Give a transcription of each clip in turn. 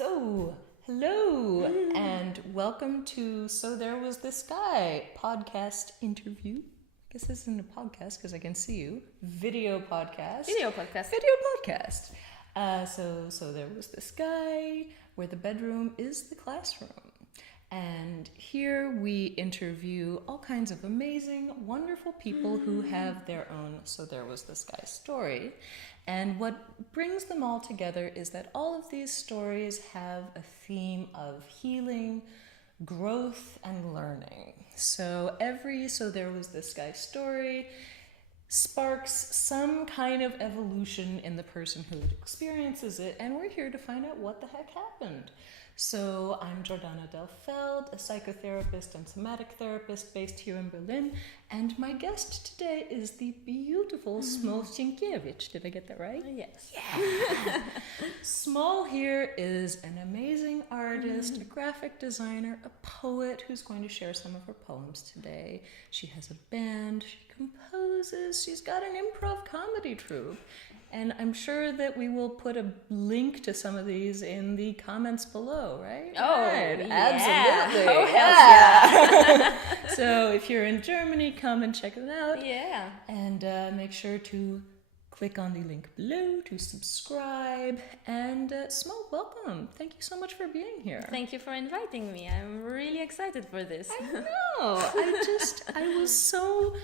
So, hello, and welcome to So There Was This Guy podcast interview. I guess this isn't a podcast because I can see you. Video podcast. So there was this guy where the bedroom is the classroom. And here we interview all kinds of amazing, wonderful people who have their own So There Was This Guy story. And what brings them all together is that all of these stories have a theme of healing, growth, and learning. So every So There Was This Guy story sparks some kind of evolution in the person who experiences it, and we're here to find out what the heck happened. So I'm Jordana del Feld, a psychotherapist and somatic therapist based here in Berlin, and my guest today is the beautiful Small Sienkiewicz. Did I get that right? Yes. Yeah. Small here is an amazing artist, a graphic designer, a poet who's going to share some of her poems today. She has a band, she composes, she's got an improv comedy troupe. And I'm sure that we will put a link to some of these in the comments below, right? Oh, right. yeah. Absolutely. Oh, yeah. So if you're in Germany, come and check it out. Yeah. And make sure to click on the link below to subscribe. And Small, welcome. Thank you so much for being here. Thank you for inviting me. I'm really excited for this. I know. I was so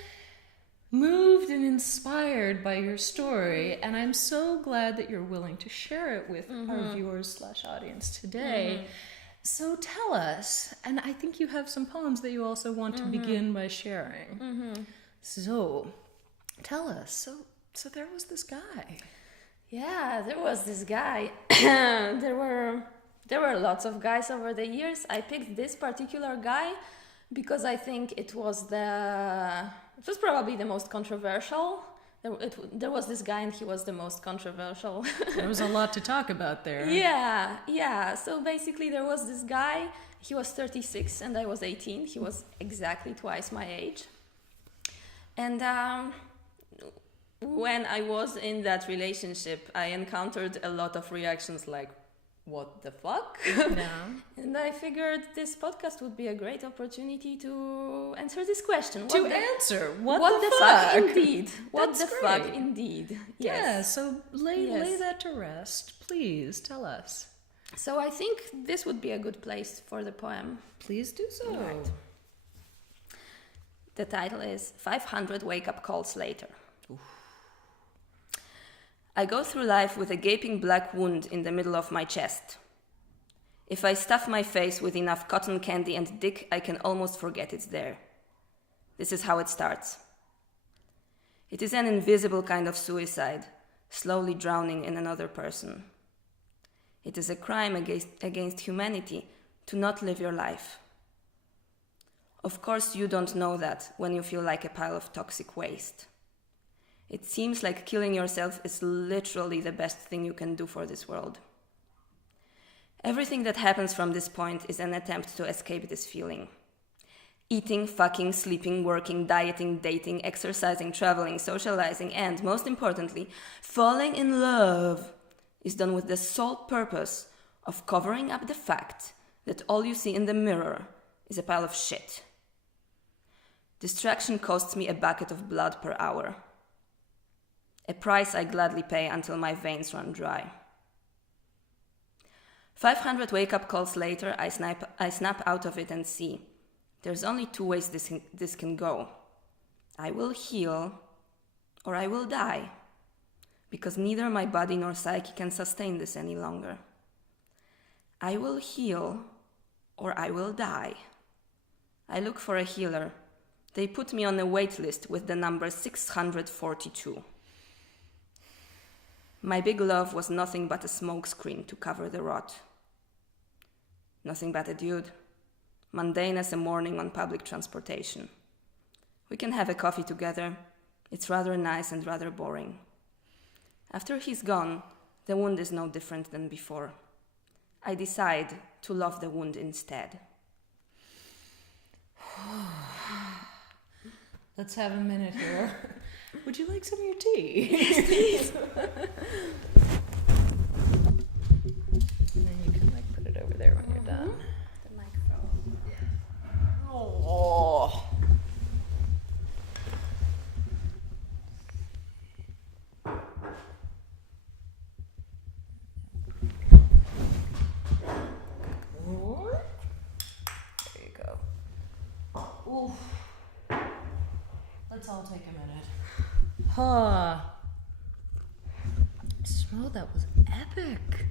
moved and inspired by your story, and I'm so glad that you're willing to share it with our viewers/audience today. So tell us, and I think you have some poems that you also want to begin by sharing. So tell us, so there was this guy. Yeah, there was this guy. There were lots of guys over the years. I picked this particular guy because I think it was probably the most controversial. There was this guy and he was the most controversial. There was a lot to talk about there. Yeah. So basically there was this guy, he was 36 and I was 18. He was exactly twice my age. And when I was in that relationship, I encountered a lot of reactions like, what the fuck? Yeah. And I figured this podcast would be a great opportunity to answer this question. What the fuck? Indeed. What That's the great. fuck indeed. Yes. Yeah, so lay that to rest. Please tell us. So I think this would be a good place for the poem. Please do so. Right. The title is 500 Wake-Up Calls Later. I go through life with a gaping black wound in the middle of my chest. If I stuff my face with enough cotton candy and dick, I can almost forget it's there. This is how it starts. It is an invisible kind of suicide, slowly drowning in another person. It is a crime against humanity to not live your life. Of course, you don't know that when you feel like a pile of toxic waste. It seems like killing yourself is literally the best thing you can do for this world. Everything that happens from this point is an attempt to escape this feeling. Eating, fucking, sleeping, working, dieting, dating, exercising, traveling, socializing, and, most importantly, falling in love is done with the sole purpose of covering up the fact that all you see in the mirror is a pile of shit. Distraction costs me a bucket of blood per hour. A price I gladly pay until my veins run dry. 500 wake-up calls later, I snap out of it and see. There's only two ways this can go. I will heal, or I will die. Because neither my body nor psyche can sustain this any longer. I will heal, or I will die. I look for a healer. They put me on a wait list with the number 642. My big love was nothing but a smokescreen to cover the rot. Nothing but a dude. Mundane as a morning on public transportation. We can have a coffee together. It's rather nice and rather boring. After he's gone, the wound is no different than before. I decide to love the wound instead. Let's have a minute here. Would you like some of your tea? Yes, please. And then you can like Oh, let's all take a minute. Smo, that was epic.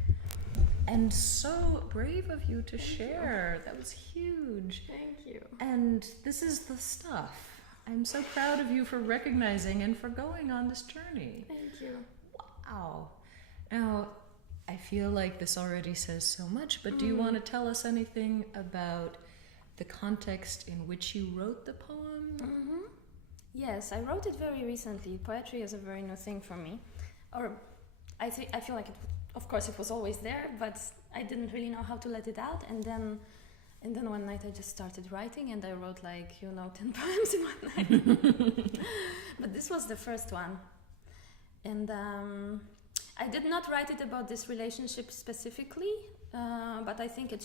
And so brave of you to share. That was huge. Thank you. And this is the stuff. I'm so proud of you for recognizing and for going on this journey. Thank you. Wow. Now, I feel like this already says so much, but do you want to tell us anything about the context in which you wrote the poem? Yes, I wrote it very recently. Poetry is a very new thing for me. Or I feel like of course it was always there, but I didn't really know how to let it out. And then one night I just started writing, and I wrote 10 poems in one night. But this was the first one. And I did not write it about this relationship specifically, but I think it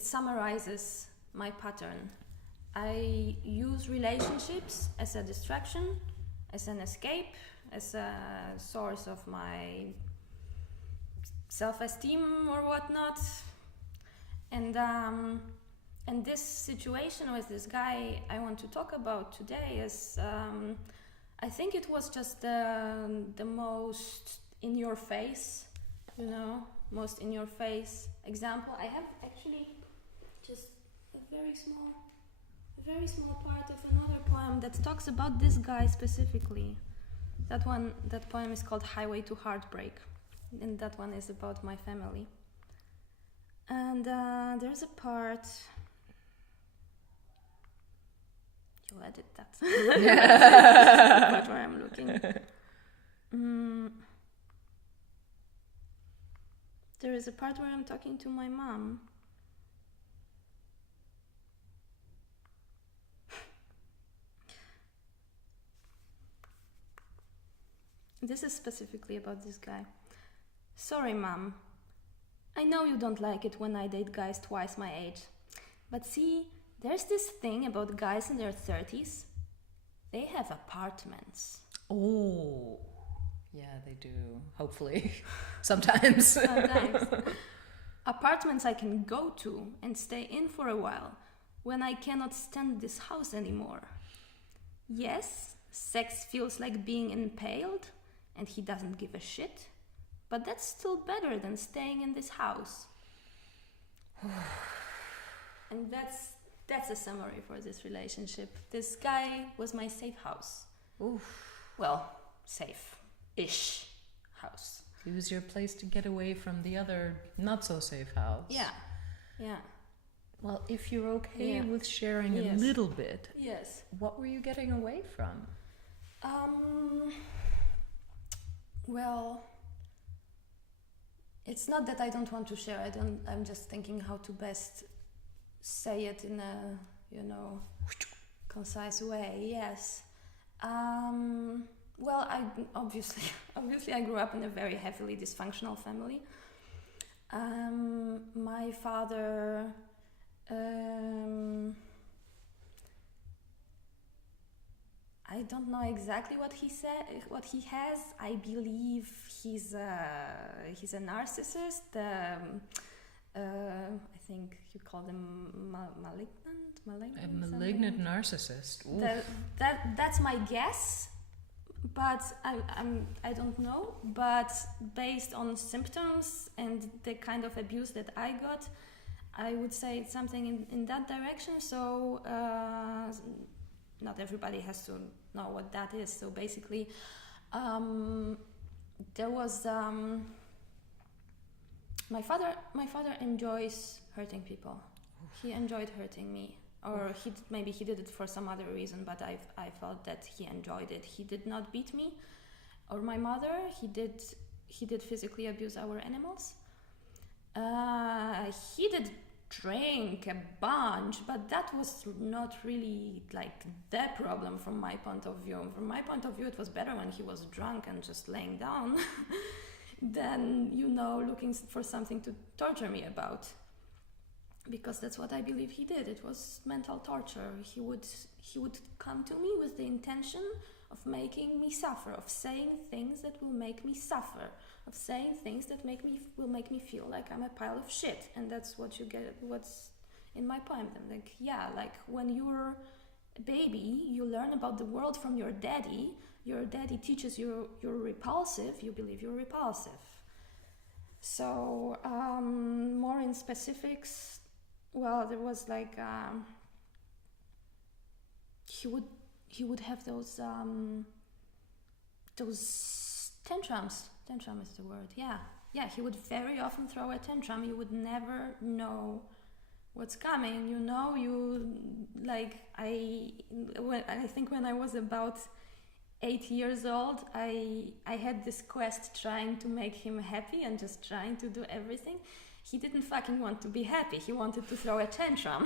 summarizes my pattern. I use relationships as a distraction, as an escape, as a source of my self-esteem or whatnot. And this situation with this guy I want to talk about today is, I think it was just the most in your face, most in your face example. I have actually just a very small part of another poem that talks about this guy specifically. That poem is called Highway to Heartbreak, and that one is about my family. And there's a part. You'll edit that. The part where I'm looking. There is a part where I'm talking to my mom. This is specifically about this guy. Sorry, Mom. I know you don't like it when I date guys twice my age. But see, there's this thing about guys in their 30s. They have apartments. Oh, yeah, they do. Hopefully. Sometimes. Apartments I can go to and stay in for a while when I cannot stand this house anymore. Yes, sex feels like being impaled, and he doesn't give a shit. But that's still better than staying in this house. And that's a summary for this relationship. This guy was my safe house. Oof. Well, safe-ish house. It was your place to get away from the other not-so-safe house. Yeah. Well, if you're okay with sharing a little bit, yes. What were you getting away from? Well, it's not that I don't want to share. I'm just thinking how to best say it in a, concise way. Yes. Well, I obviously I grew up in a very heavily dysfunctional family. My father. I don't know exactly what he has. I believe he's a narcissist. I think you call them malignant. A malignant narcissist. That's my guess, but I don't know. But based on symptoms and the kind of abuse that I got, I would say it's something in that direction. So. Not everybody has to know what that is. So basically, there was my father enjoys hurting people. He enjoyed hurting me, or maybe he did it for some other reason. But I felt that he enjoyed it. He did not beat me or my mother. He did physically abuse our animals. He did drink a bunch, but that was not really like the problem from my point of view. From my point of view, it was better when he was drunk and just laying down than looking for something to torture me about, because that's what I believe he did. It was mental torture. He would come to me with the intention of making me suffer, of saying things that will make me suffer, of saying things that will make me feel like I'm a pile of shit. And that's what you get. in my poem. I'm like, yeah, like when you're a baby, you learn about the world from your daddy. Your daddy teaches you you're repulsive, you believe you're repulsive. So more in specifics, well, there was like he would have those tantrums. Tantrum is the word. Yeah. He would very often throw a tantrum. You would never know what's coming. I think when I was about 8 years old, I had this quest trying to make him happy and just trying to do everything. He didn't fucking want to be happy. He wanted to throw a tantrum.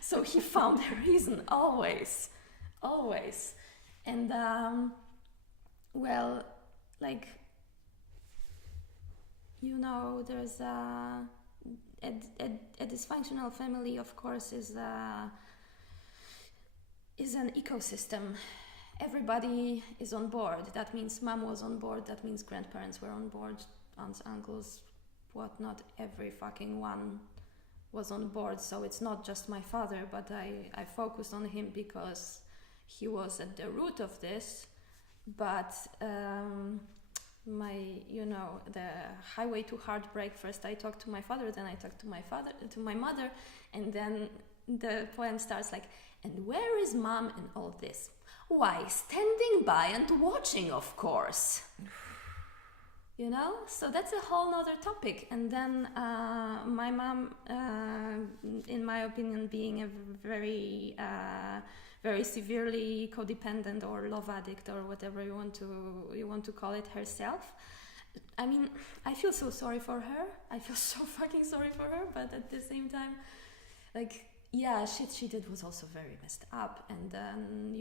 So he found a reason, always. And, well, like, you know, there's a dysfunctional family, of course, is an ecosystem. Everybody is on board. That means mom was on board. That means grandparents were on board, aunts, uncles, whatnot. Every fucking one was on board. So it's not just my father, but I focused on him because he was at the root of this. But the highway to heartbreak. First, I talked to my father. Then I talked to my mother, and then the poem starts like, "And where is mom in all this? Why, standing by and watching, of course." You know, so that's a whole nother topic. And then my mom, in my opinion, being a very very severely codependent or love addict or whatever you want to call it herself. I mean, I feel so sorry for her. I feel so fucking sorry for her, but at the same time, like, yeah, shit she did was also very messed up. And then,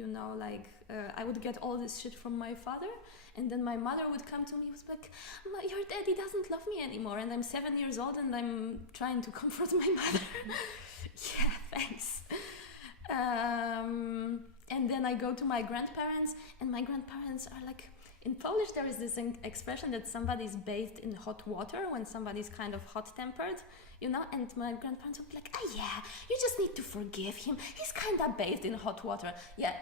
I would get all this shit from my father, and then my mother would come to me and was like, "Your daddy doesn't love me anymore." And I'm 7 years old and I'm trying to comfort my mother. Yeah, thanks. And then I go to my grandparents, and my grandparents are like, in Polish there is this expression that somebody's bathed in hot water when somebody's kind of hot-tempered, you know, and my grandparents would be like, "Oh yeah, you just need to forgive him. He's kind of bathed in hot water." Yeah,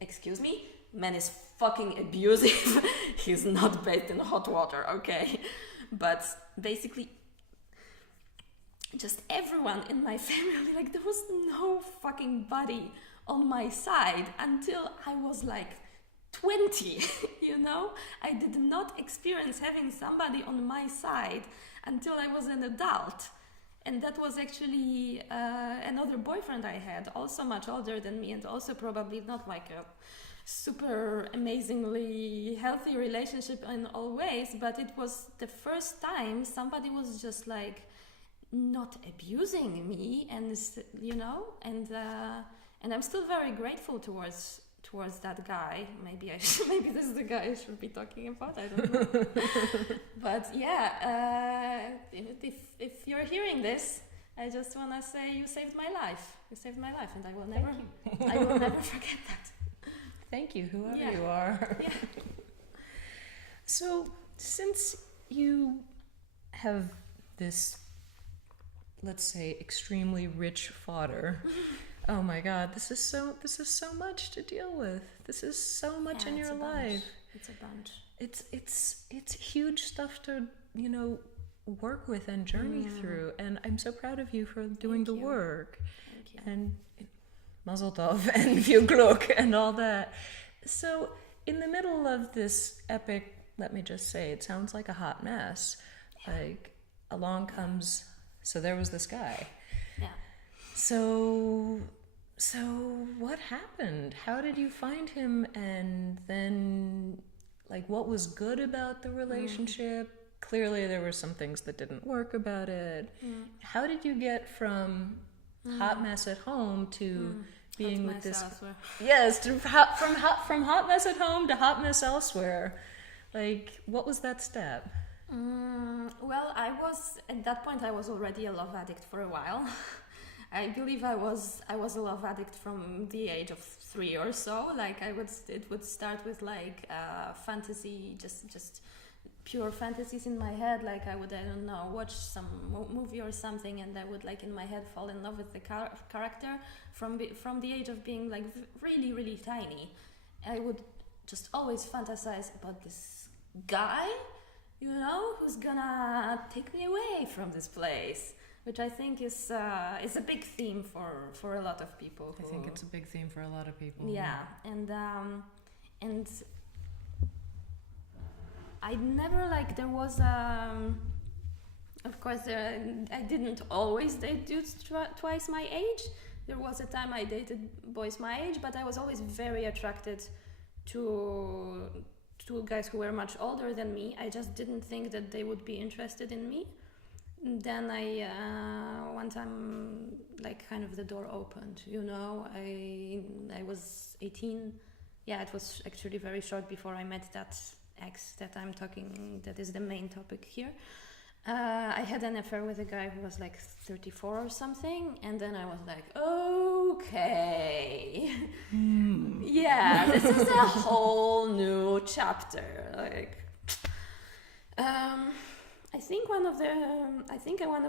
excuse me? Man is fucking abusive. He's not bathed in hot water, okay? But basically, just everyone in my family, like, there was no fucking buddy on my side until I was like 20, you know? I did not experience having somebody on my side until I was an adult. And that was actually another boyfriend I had, also much older than me, and also probably not like a super amazingly healthy relationship in all ways, but it was the first time somebody was just like not abusing me, and you know, and I'm still very grateful towards that guy. Maybe this is the guy I should be talking about. I don't know. But yeah, if you're hearing this, I just want to say you saved my life. You saved my life, and I will never forget that. Thank you, whoever you are. Yeah. So, since you have this, let's say, extremely rich fodder, oh my God, this is so much to deal with. This is so much in your life. It's a bunch. It's huge stuff to, you know, work with and journey through. And I'm so proud of you for doing the work. Thank you. And Mazel Tov and viel Glück and all that. So in the middle of this epic, let me just say, it sounds like a hot mess. Yeah. Like along comes, so there was this guy. Yeah. So what happened? How did you find him? And then, like, what was good about the relationship? Clearly there were some things that didn't work about it. How did you get from hot mess at home to being with this elsewhere. Yes, from hot mess at home to hot mess elsewhere? Like, what was that step? Well, at that point I was already a love addict for a while. I believe I was a love addict from the age of 3 or so. Like it would start with like fantasy, just pure fantasies in my head. Like I would, I don't know, watch some movie or something, and I would like in my head fall in love with the character from the age of being like really, really tiny. I would just always fantasize about this guy, you know, who's gonna take me away from this place, which I think is a big theme for a lot of people. I think it's a big theme for a lot of people. Yeah, and I never like there was of course I didn't always date dudes twice my age. There was a time I dated boys my age, but I was always very attracted to guys who were much older than me. I just didn't think that they would be interested in me. And then I one time, like, kind of the door opened, you know. I was 18. Yeah, it was actually very short before I met that ex that I'm talking, that is the main topic here. I had an affair with a guy who was like 34 or something, and then I was like, okay, yeah, this is a whole new chapter. Like, I think one of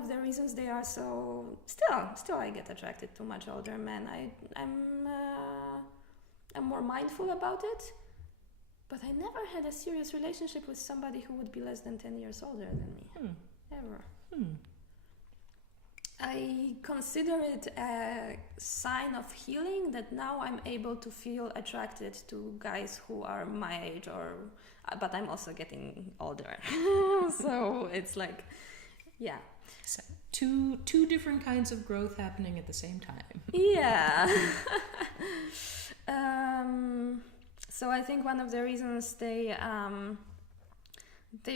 the reasons they are so still I get attracted to much older men. I'm more mindful about it. But I never had a serious relationship with somebody who would be less than 10 years older than me. Ever. I consider it a sign of healing that now I'm able to feel attracted to guys who are my age, but I'm also getting older. So it's like, yeah. So two different kinds of growth happening at the same time. Yeah. So I think one of the reasons they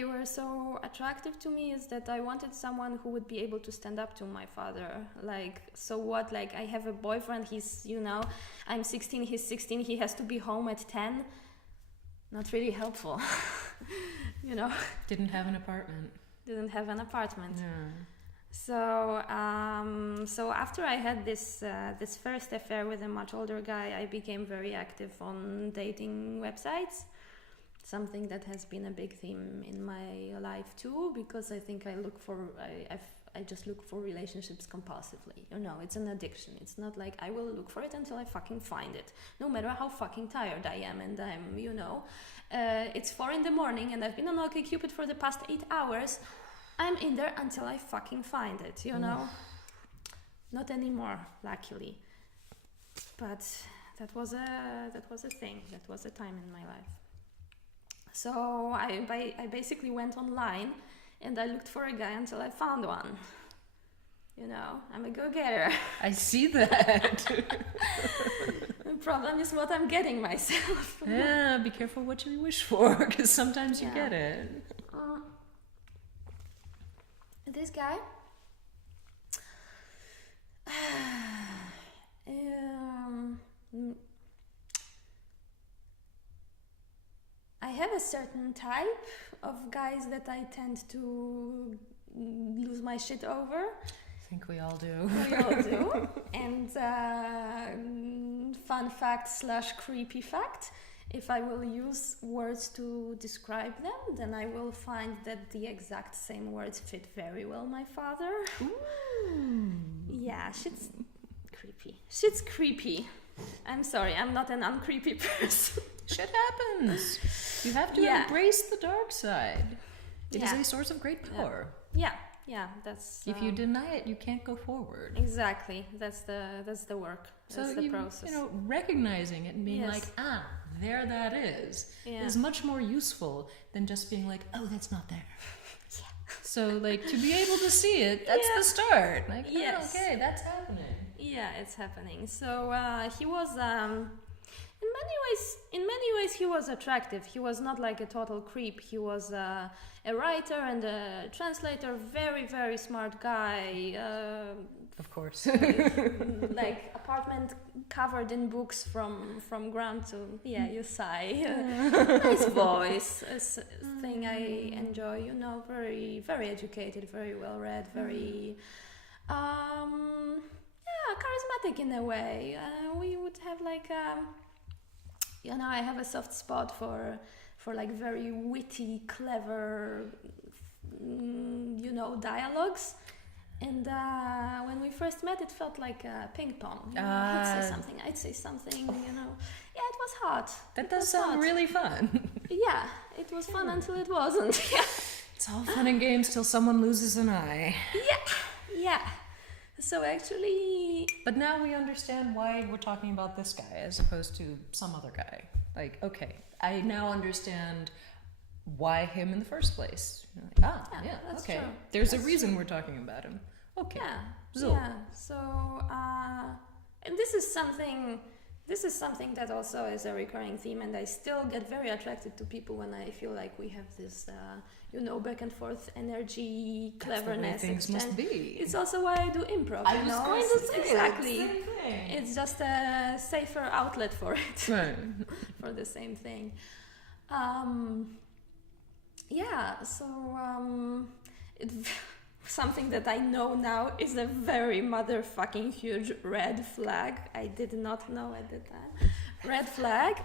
were so attractive to me is that I wanted someone who would be able to stand up to my father. Like, so what? Like, I have a boyfriend. He's, you know, I'm 16. He's 16. He has to be home at 10. Not really helpful, you know. Didn't have an apartment. Yeah. So after I had this first affair with a much older guy, I became very active on dating websites, something that has been a big theme in my life too, because I think I just look for relationships compulsively. You know, it's an addiction. It's not like I will look for it until I fucking find it, no matter how fucking tired I am, and I'm, you know, it's 4 a.m. and I've been on OkCupid for the past 8 hours. I'm in there until I fucking find it, you know? Not anymore, luckily. But that was a thing. That was a time in my life. So I basically went online and I looked for a guy until I found one. You know, I'm a go-getter. I see that. The problem is what I'm getting myself. Yeah, be careful what you wish for, because sometimes you get it. This guy, I have a certain type of guys that I tend to lose my shit over. I think we all do. We all do. And fun fact / creepy fact, if I will use words to describe them, then I will find that the exact same words fit very well my father. Ooh. Yeah, shit's creepy. Shit's creepy. I'm sorry, I'm not an uncreepy person. Shit happens. You have to embrace the dark side. It is a source of great power. Yeah, that's... If you deny it, you can't go forward. Exactly. That's the work. That's the process. You know, recognizing it and being like, there that is much more useful than just being like, oh, that's not there. Yeah. So, like, to be able to see it, that's the start. Like, okay, that's happening. Yeah, it's happening. So, he was... In many ways, he was attractive. He was not like a total creep. He was a writer and a translator, very, very smart guy. Of course. Like apartment covered in books from ground to you sigh. Nice voice, thing I enjoy. You know, very, very educated, very well read, very charismatic in a way. We would have like. You know, I have a soft spot for like very witty, clever, dialogues. And when we first met, it felt like ping pong. He'd say something, Yeah, it was hot. That does sound really fun. Yeah, it was fun until it wasn't. Yeah. It's all fun and games till someone loses an eye. Yeah. So actually... But now we understand why we're talking about this guy as opposed to some other guy. Like, okay, I now understand why him in the first place. That's okay. true. There's a reason we're talking about him. Okay. Yeah. So, and this is something that also is a recurring theme, and I still get very attracted to people when I feel like we have this, back and forth energy, cleverness. That's the way things must be. It's also why I do improv. I was going to say exactly. Same thing. It's just a safer outlet for it. Right. For the same thing. Something that I know now is a very motherfucking huge red flag. I did not know at the time. Red flag.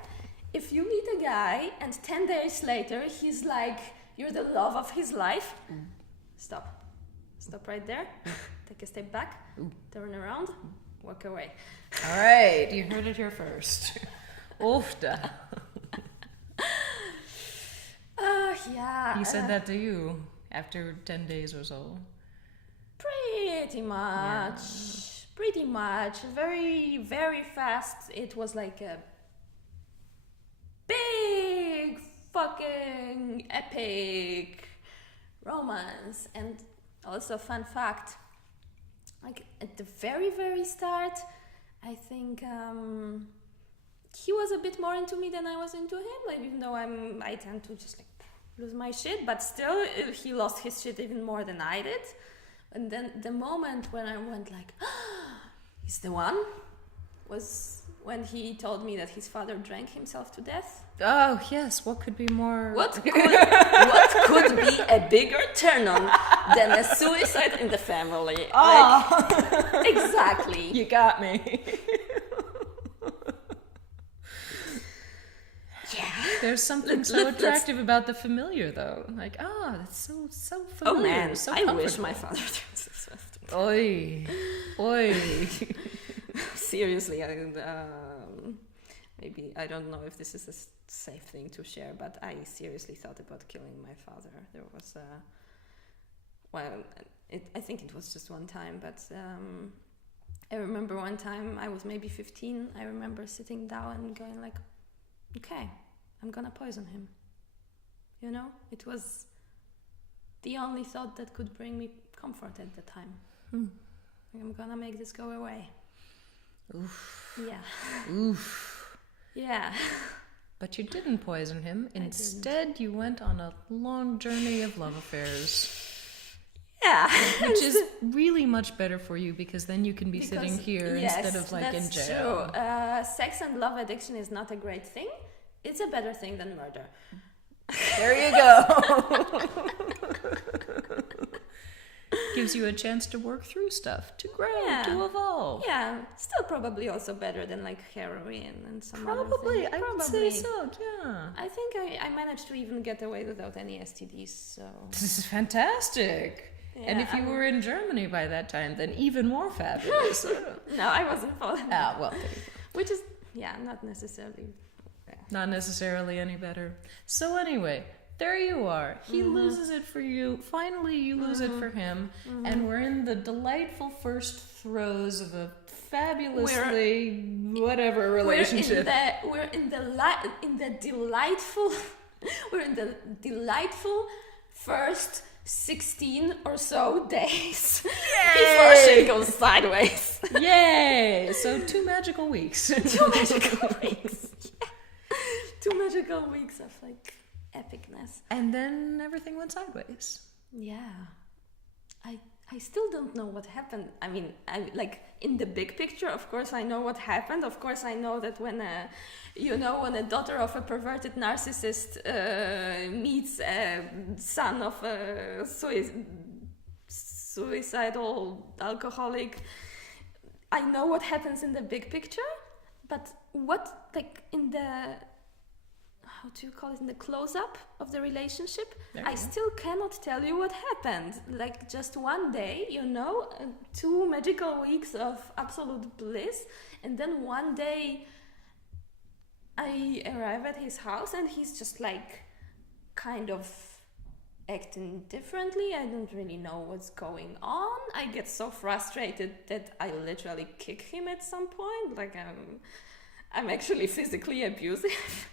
If you meet a guy and 10 days later he's like, you're the love of his life. Stop right there. Take a step back. Turn around. Walk away. All right, you heard it here first. Oofda. Yeah. He said that to you after 10 days or so. Pretty much. Very, very fast. It was like a big fucking epic romance. And also, fun fact, like at the very, very start, I think he was a bit more into me than I was into him. Like, even though I tend to just like lose my shit, but still he lost his shit even more than I did. And then the moment when I went like, he's the one, was when he told me that his father drank himself to death. Oh yes, what could be more? What could be a bigger turn on than a suicide in the family? Oh. Exactly. You got me. There's something so attractive about the familiar, though. Like, that's so familiar. Oh man, so I wish my father drank himself to death. Oi. Seriously, maybe I don't know if this is a safe thing to share, but I seriously thought about killing my father. There was I think it was just one time, but I remember one time I was maybe 15. I remember sitting down and going like, okay, I'm gonna poison him. It was the only thought that could bring me comfort at the time. I'm gonna make this go away. Oof. Yeah. Oof. Yeah. But you didn't poison him. Instead, you went on a long journey of love affairs. Yeah. Which is really much better for you, because then you can be sitting here instead of like in jail. True. Sex and love addiction is not a great thing. It's a better thing than murder. There you go. Gives you a chance to work through stuff, to grow, to evolve. Yeah, still probably also better than like heroin and some other Probably, things. I would say so, yeah. I think I managed to even get away without any STDs, so... This is fantastic. Yeah, and if you were in Germany by that time, then even more fabulous. No, I wasn't Poland. Well, which is, not necessarily... Not necessarily any better. So anyway, there you are. He loses it for you. Finally, you lose it for him. And we're in the delightful first throes of a fabulously whatever relationship. We're in the delightful first 16 or so days before shit goes sideways. Yay! So 2 magical weeks. 2 magical weeks. Yeah. 2 magical weeks of like epicness. And then everything went sideways. Yeah. I still don't know what happened. I mean, in the big picture, of course I know what happened. Of course I know that when a daughter of a perverted narcissist meets a son of a suicidal alcoholic, I know what happens in the big picture. But what, like, in the... how do you call it, in the close-up of the relationship, I go. still cannot tell you what happened. Like just one day, 2 magical weeks of absolute bliss, and then one day I arrive at his house and he's just like kind of acting differently. I don't really know what's going on. I get so frustrated that I literally kick him at some point. Like I'm actually physically abusive.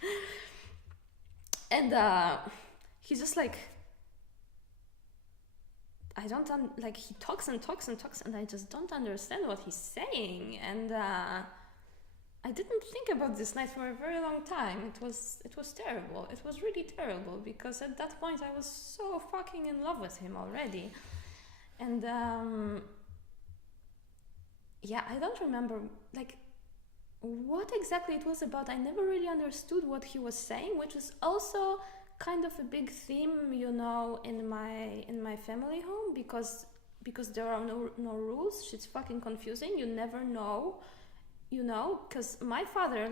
And he's just like, he talks and talks and talks, and I just don't understand what he's saying. And I didn't think about this night for a very long time. It was terrible. It was really terrible, because at that point I was so fucking in love with him already. And I don't remember what exactly it was about. I never really understood what he was saying, which is also kind of a big theme, in my family home, because there are no rules. It's fucking confusing. You never know. Because my father,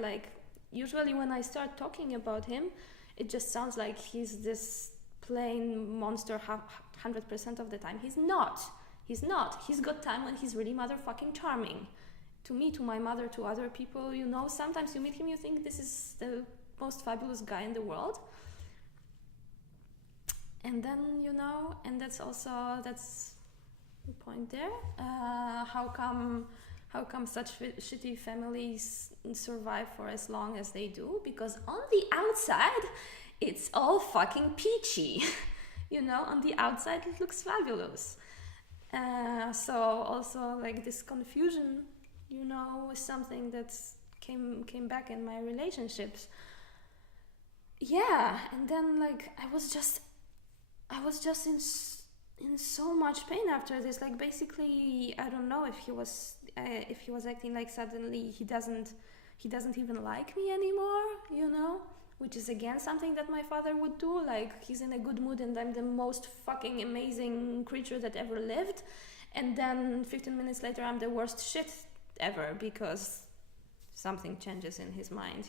usually when I start talking about him, it just sounds like he's this plain monster 100% of the time. He's not. He's got time when he's really motherfucking charming. To me, to my mother, to other people, sometimes you meet him, you think this is the most fabulous guy in the world. And then, and that's the point there. How come such shitty families survive for as long as they do? Because on the outside, it's all fucking peachy. On the outside, it looks fabulous. So also, this confusion, was something that came back in my relationships. Yeah, and then, I was just in so much pain after this. Basically, I don't know if he was acting like suddenly he doesn't even like me anymore, which is again something that my father would do. He's in a good mood and I'm the most fucking amazing creature that ever lived, and then 15 minutes later I'm the worst shit ever because something changes in his mind,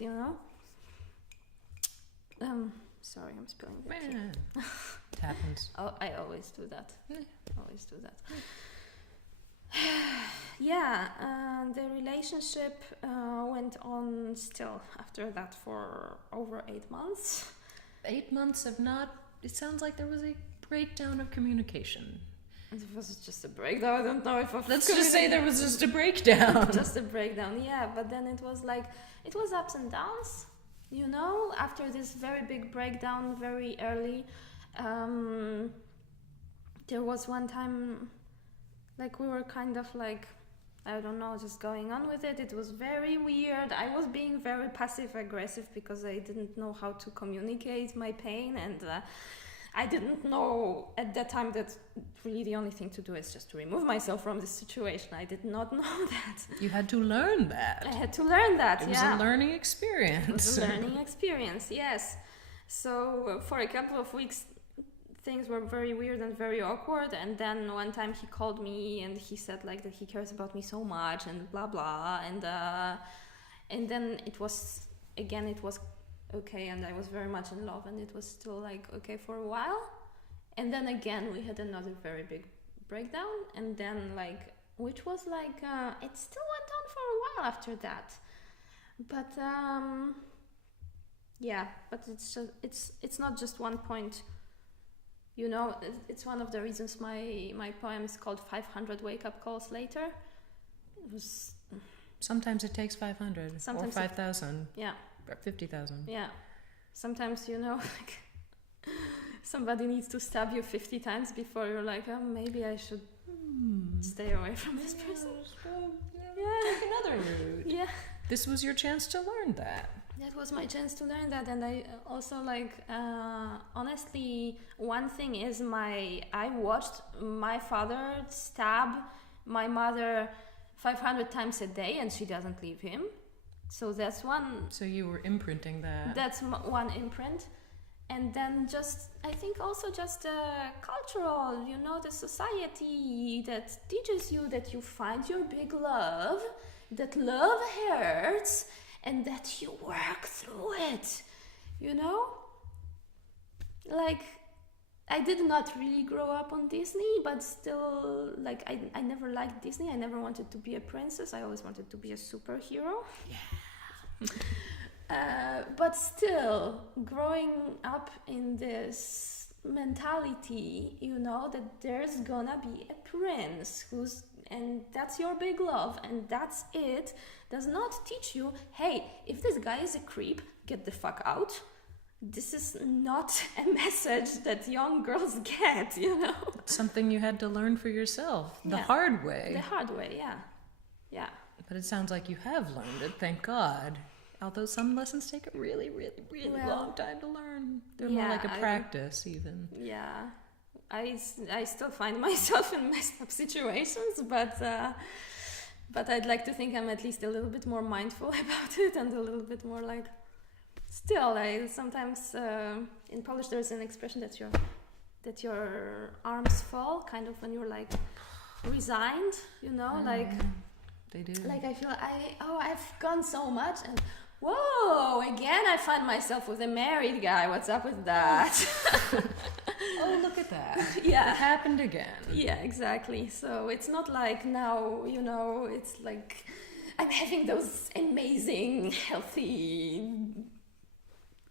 Sorry, I'm spilling the tea. It happens. Oh, I always do that. Always do that. Yeah, the relationship went on still after that for over 8 months. 8 months of not... It sounds like there was a breakdown of communication. It was just a breakdown. I don't know if I've... Let's just say there was just a breakdown. Just a breakdown, yeah. But then it was it was ups and downs. After this very big breakdown very early, there was one time, we were kind of I don't know, just going on with it. It was very weird. I was being very passive-aggressive because I didn't know how to communicate my pain, and I didn't know at that time that really the only thing to do is just to remove myself from this situation. I did not know that. You had to learn that. I had to learn that, It was a learning experience. It was a learning experience, yes. So for a couple of weeks, things were very weird and very awkward. And then one time he called me and he said that he cares about me so much and blah, blah. And then it was okay, and I was very much in love, and it was still okay for a while. And then again we had another very big breakdown, and then which was it still went on for a while after that. But but it's not just one point, it's one of the reasons my poem is called 500 wake-up calls later. It was sometimes it takes 500 or 5,000. Yeah. 50,000. Yeah. Sometimes, somebody needs to stab you 50 times before you're oh, maybe I should stay away from this person. Take another route. Yeah. This was your chance to learn that. That was my chance to learn that. And I also honestly, one thing is I watched my father stab my mother 500 times a day and she doesn't leave him. So that's one. So you were imprinting that. That's one imprint. And then I think also cultural, the society that teaches you that you find your big love, that love hurts, and that you work through it. you know? Like, I did not really grow up on Disney, but still, like, I never liked Disney. I never wanted to be a princess. I always wanted to be a superhero. Yeah. But still, growing up in this mentality, you know, that there's gonna be a prince and that's your big love, and that's it, does not teach you, hey, if this guy is a creep, get the fuck out. This is not a message that young girls get, you know? Something you had to learn for yourself, the hard way. The hard way, yeah. Yeah. But it sounds like you have learned it, thank God. Although some lessons take a really, really, really long time to learn. They're more like a practice, even. Yeah. I still find myself in messed up situations, but I'd like to think I'm at least a little bit more mindful about it and a little bit more like... Still, sometimes in Polish there's an expression that your arms fall, kind of when you're like resigned, you know, like... Yeah, they do. Like I feel, I've gone so much and... Whoa, again I find myself with a married guy. What's up with that? Oh, look at that. Yeah. It happened again. Yeah, exactly. So it's not like now, you know, it's like I'm having those amazing, healthy...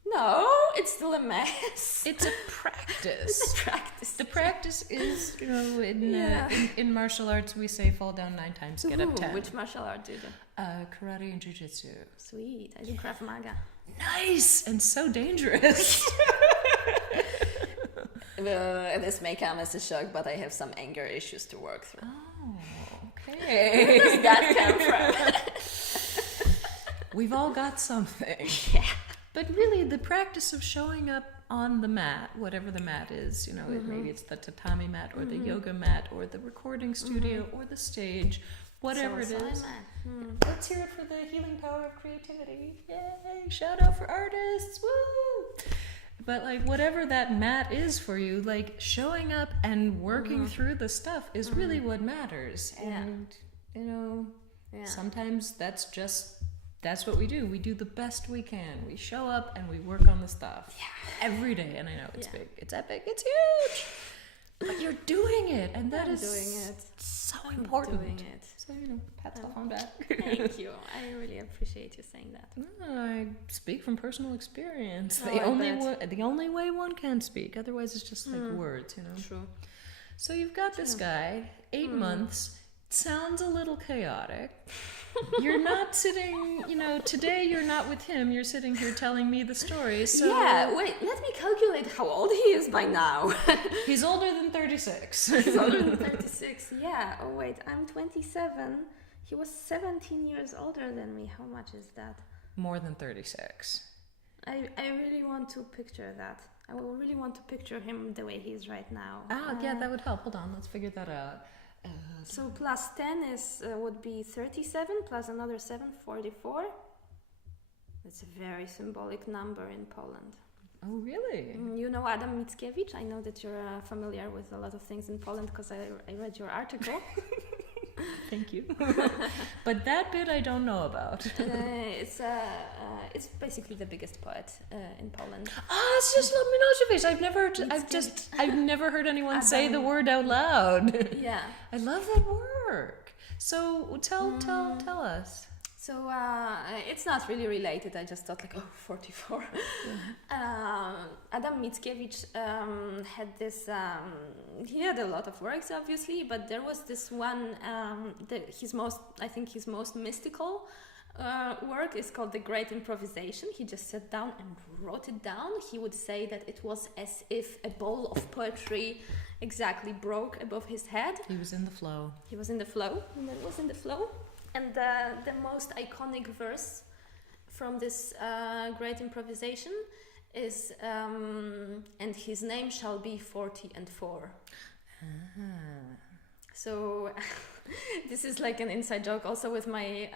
No, it's still a mess. It's a practice. It's a practice. The practice is, you know, in martial arts we say fall down 9 times, get up 10. Which martial art do you do? Karate and jiu-jitsu. Sweet. I do Krav Maga. Nice! And so dangerous. This may come as a shock, but I have some anger issues to work through. Oh, okay. Where does that come from? We've all got something. Yeah. But really, the practice of showing up on the mat, whatever the mat is, you know, maybe it's the tatami mat or the yoga mat or the recording studio or the stage, whatever it is. Let's hear it for the healing power of creativity. Yay! Shout out for artists! Woo! But like whatever that mat is for you, like showing up and working through the stuff is really what matters. And, you know, sometimes that's what we do. We do the best we can. We show up and we work on the stuff every day. And I know it's big, it's epic, it's huge. But you're doing it, and that is doing it. So important. Doing it. So, you know, pats off on back. Thank you. I really appreciate you saying that. I speak from personal experience. Oh, The only way one can speak. Otherwise, it's just like words, you know. True. So you've got this guy, 8 months. Sounds a little chaotic. You're not sitting, you know, today you're not with him, you're sitting here telling me the story, so... Yeah, wait, let me calculate how old he is by now. He's older than 36. He's older than 36, yeah. Oh wait, I'm 27. He was 17 years older than me. How much is that? More than 36. I really want to picture that. I will really want to picture him the way he is right now. Yeah, that would help. Hold on, let's figure that out. So plus 10 would be 37, plus another 7, 44. That's a very symbolic number in Poland. Oh, really? You know Adam Mickiewicz? I know that you're familiar with a lot of things in Poland because I read your article. Thank you. But that bit I don't know about. It's basically the biggest poet in Poland. It's just Milosevic. I've never heard anyone say the word out loud. Yeah. I love that work. So tell us. So it's not really related. I just thought like, 44. Adam Mickiewicz had this. He had a lot of works, obviously, but there was this one. His most mystical work is called The Great Improvisation. He just sat down and wrote it down. He would say that it was as if a bowl of poetry exactly broke above his head. He was in the flow. He was in the flow. And that was in the flow. And the most iconic verse from this great improvisation is, and his name shall be 40 and 4. So this is like an inside joke also with my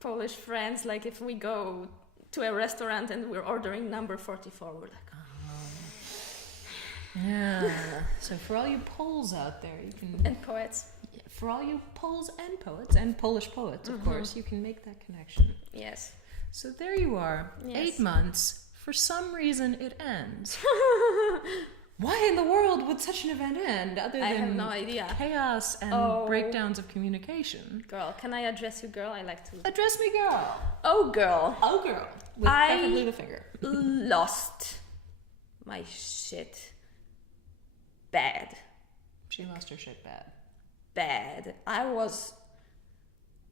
Polish friends. Like if we go to a restaurant and we're ordering number 44, we're like, yeah. So for all you Poles out there, you can... And poets. For all you Poles and poets, and Polish poets, of course, you can make that connection. Yes. So there you are, Yes. 8 months. For some reason, it ends. Why in the world would such an event end other I than have no idea. chaos and breakdowns of communication? Girl, can I address you, girl? I like to. Address me, girl. Oh, girl. Oh, girl. With preferably the finger. Lost my shit. Bad. She lost her shit bad. Bad.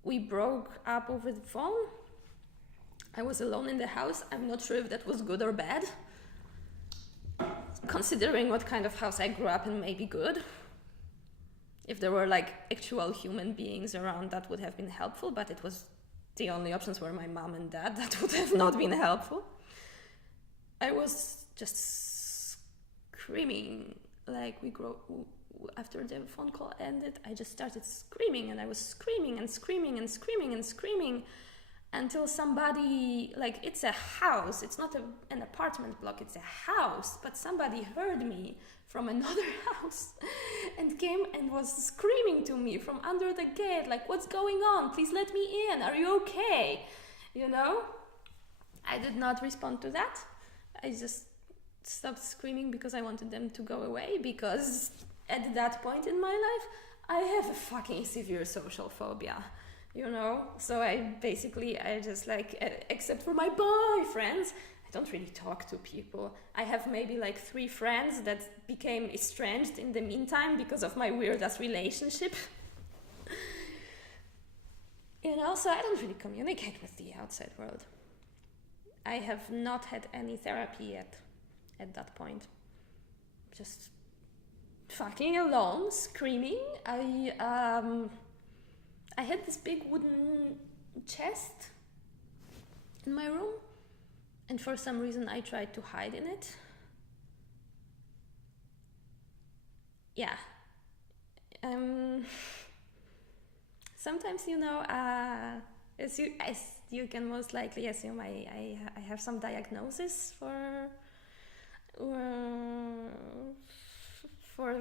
We broke up over the phone. I was alone in the house. I'm not sure if that was good or bad. Considering what kind of house I grew up in, maybe good. If there were like actual human beings around, that would have been helpful, but it was the only options were my mom and dad. That would have not been helpful. I was just screaming, like after the phone call ended, I just started screaming, and I was screaming and screaming and screaming and screaming until somebody, like, it's a house, it's not an apartment block, it's a house, but somebody heard me from another house and came and was screaming to me from under the gate, like, what's going on? Please let me in. Are you okay? You know? I did not respond to that. I just stopped screaming because I wanted them to go away, because at that point in my life, I have a fucking severe social phobia, you know? So I just like, except for my boyfriends, I don't really talk to people. I have maybe like 3 friends that became estranged in the meantime because of my weird-ass relationship. You know, so I don't really communicate with the outside world. I have not had any therapy yet at that point. Just fucking alone, screaming. I had this big wooden chest in my room, and for some reason I tried to hide in it. Yeah. Sometimes, you know, as you can most likely assume, I have some diagnosis for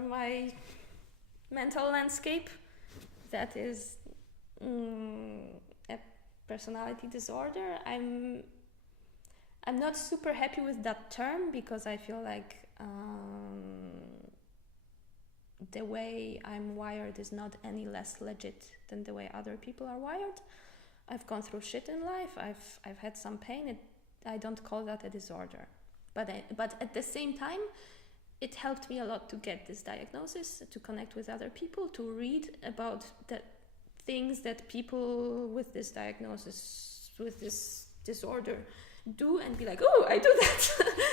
my mental landscape. That is a personality disorder. I'm not super happy with that term, because I feel like the way I'm wired is not any less legit than the way other people are wired. I've gone through shit in life. I've had some pain. I don't call that a disorder, but at the same time, it helped me a lot to get this diagnosis, to connect with other people, to read about the things that people with this diagnosis, with this disorder, do, and be like, oh, I do that.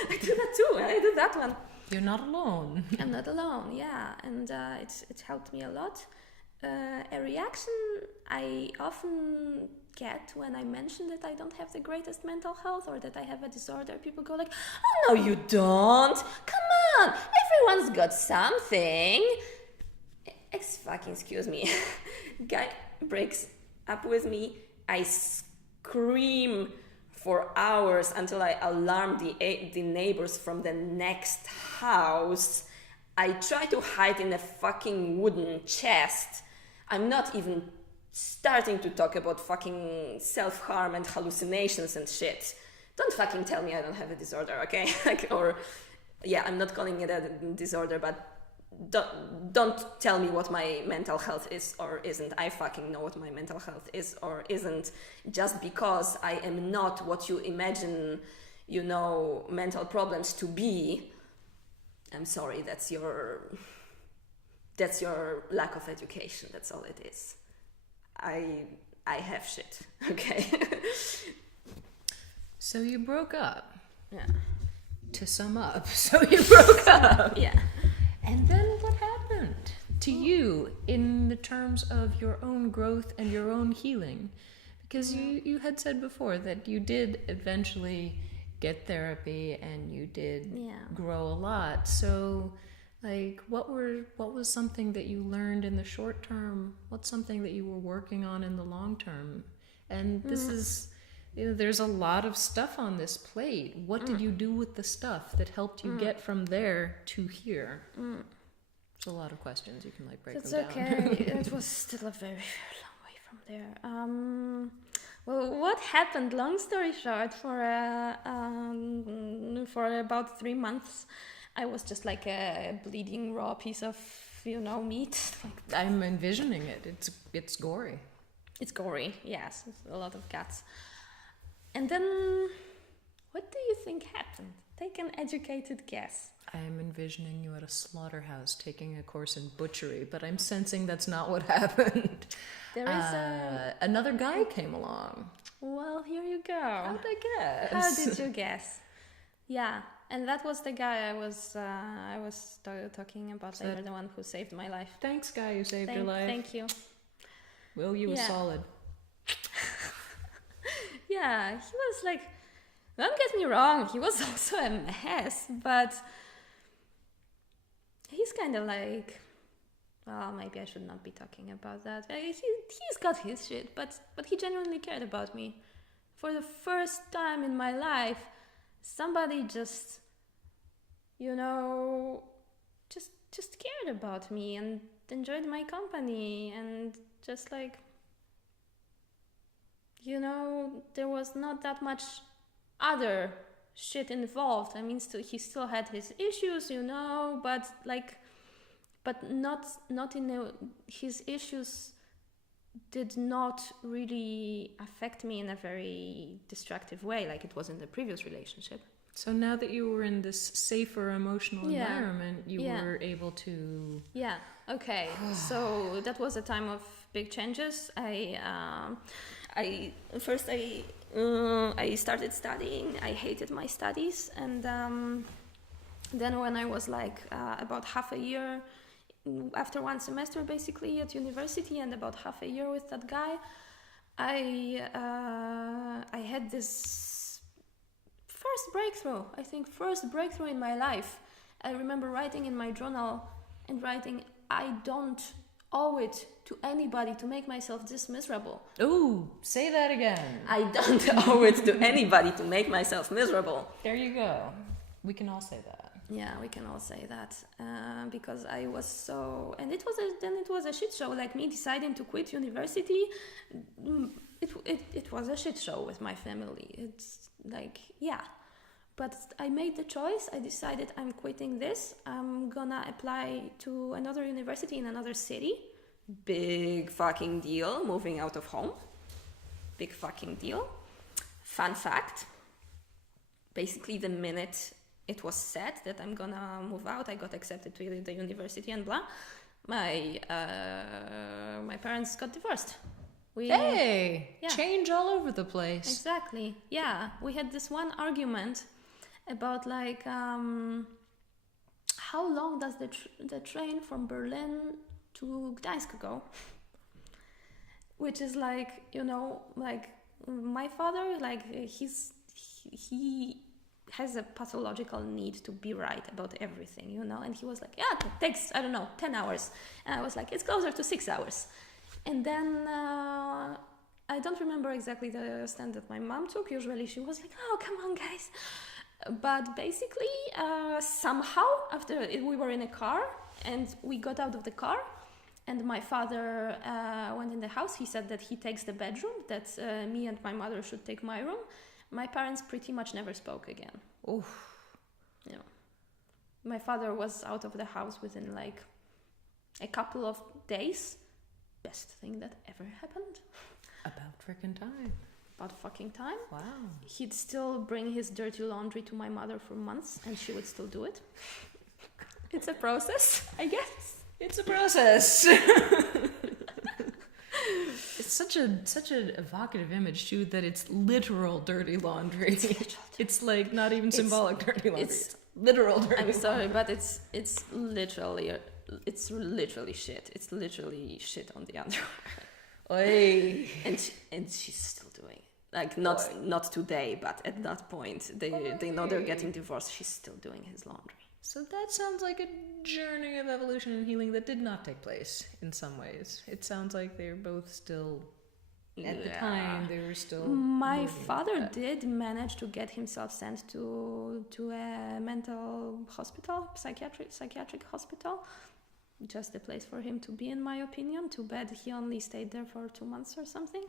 I do that too. I do that one. You're not alone. I'm not alone, yeah. And it helped me a lot. A reaction I often get when I mention that I don't have the greatest mental health, or that I have a disorder, people go like, oh, no, you don't. Come on, everyone's got something. Excuse me. Guy breaks up with me. I scream for hours until I alarm the neighbors from the next house. I try to hide in a fucking wooden chest. I'm not even starting to talk about fucking self-harm and hallucinations and shit. Don't fucking tell me I don't have a disorder, okay? I'm not calling it a disorder, but don't tell me what my mental health is or isn't. I fucking know what my mental health is or isn't. Just because I am not what you imagine, you know, mental problems to be, I'm sorry, that's your lack of education. That's all it is. I have shit, okay? So you broke up. Yeah. To sum up, so you broke up. Yeah. And then what happened to you in the terms of your own growth and your own healing? Because you had said before that you did eventually get therapy and you did grow a lot. So, like, what was something that you learned in the short term? What's something that you were working on in the long term? And this is, you know, there's a lot of stuff on this plate. What did you do with the stuff that helped you get from there to here? It's a lot of questions. You can like break them down. It's okay. It was still a very, very long way from there. Well, what happened? Long story short, for about 3 months, I was just like a bleeding raw piece of meat. I'm envisioning it. It's gory. It's gory, yes, it's a lot of guts. And then, what do you think happened? Take an educated guess. I am envisioning you at a slaughterhouse taking a course in butchery, but I'm sensing that's not what happened. There is another guy came along. Well, here you go. How'd I guess? How did you guess? Yeah, and that was the guy I was talking about later, the one who saved my life. Thanks, guy who saved your life. Thank you. Will, you was solid. Yeah, he was like, don't get me wrong, he was also a mess, but he's kind of like, well, maybe I should not be talking about that. He's got his shit, but he genuinely cared about me. For the first time in my life, somebody just, just cared about me and enjoyed my company, and just like, there was not that much other shit involved. I mean, he still had his issues, but not in his issues did not really affect me in a very destructive way like it was in the previous relationship. So now that you were in this safer emotional environment, you were able to... Yeah, okay. So that was a time of big changes. I started studying. I hated my studies. And then when I was like about half a year, after 1 semester basically at university and about half a year with that guy, I had this first breakthrough in my life. I remember writing in my journal and writing, I don't owe it to anybody to make myself this miserable. Ooh, say that again. I don't owe it to anybody to make myself miserable. There you go. We can all say that. Yeah, we can all say that, because I was so, and it was a shit show. Like me deciding to quit university, it was a shit show with my family. It's like, yeah, but I made the choice. I decided I'm quitting this. I'm gonna apply to another university in another city. Big fucking deal, moving out of home. Big fucking deal. Fun fact, basically the minute it was said that I'm gonna move out, I got accepted to the university and blah, my parents got divorced. Change all over the place. Exactly. Yeah, we had this one argument about like how long does the train from Berlin to Gdańsk go, which is like, like my father, like he has a pathological need to be right about everything, and he was like, yeah, it takes, I don't know, 10 hours. And I was like, it's closer to 6 hours. And then I don't remember exactly the stand that my mom took. Usually she was like, oh, come on, guys. But basically, somehow, after we were in a car, and we got out of the car, and my father went in the house. He said that he takes the bedroom, that me and my mother should take my room. My parents pretty much never spoke again. Oof. Yeah. My father was out of the house within like a couple of days. Best thing that ever happened. About frickin' time. About fucking time. Wow. He'd still bring his dirty laundry to my mother for months, and she would still do it. It's a process, I guess. It's a process. It's such an evocative image too, that it's literal dirty laundry. It's like not even symbolic dirty laundry. It's literal dirty laundry. I'm sorry, but it's literally shit. It's literally shit on the underwear. Oy. And she's still doing it. Like not today, but at that point they know they're getting divorced. She's still doing his laundry. So that sounds like a journey of evolution and healing that did not take place in some ways. It sounds like they're both still, at the time, they were still... My father did manage to get himself sent to a mental hospital, psychiatric hospital. Just a place for him to be, in my opinion. Too bad he only stayed there for 2 months or something.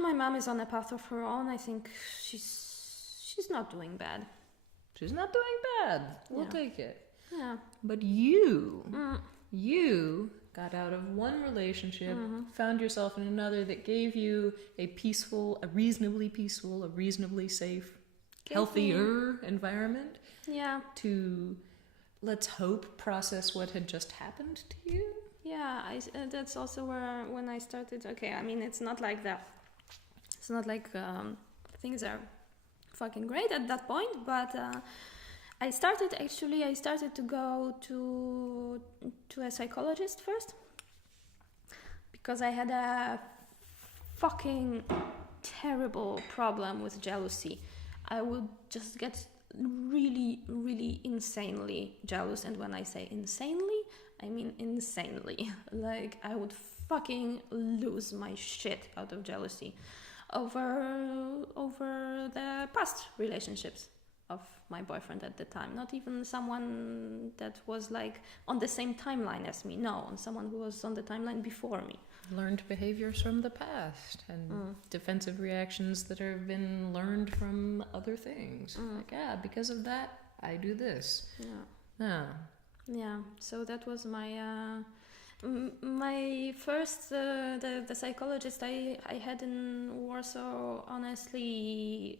my mom is on a path of her own. I think she's not doing bad. She's not doing bad. We'll Yeah. take it. Yeah. But you got out of one relationship, found yourself in another that gave you a reasonably safe, healthier environment Yeah. to, let's hope, process what had just happened to you. Yeah, that's also when I started. Okay, I mean, it's not like that. It's not like things are fucking great at that point, but I started to go to a psychologist first because I had a fucking terrible problem with jealousy. I would just get really, really insanely jealous, and when I say insanely, I mean insanely. Like, I would fucking lose my shit out of jealousy over the past relationships of my boyfriend at the time. Not even someone that was like on the same timeline as me. No, on someone who was on the timeline before me. Learned behaviors from the past and defensive reactions that have been learned from other things. Like, because of that, I do this. Yeah, so that was my my first the psychologist I had in Warsaw. Honestly,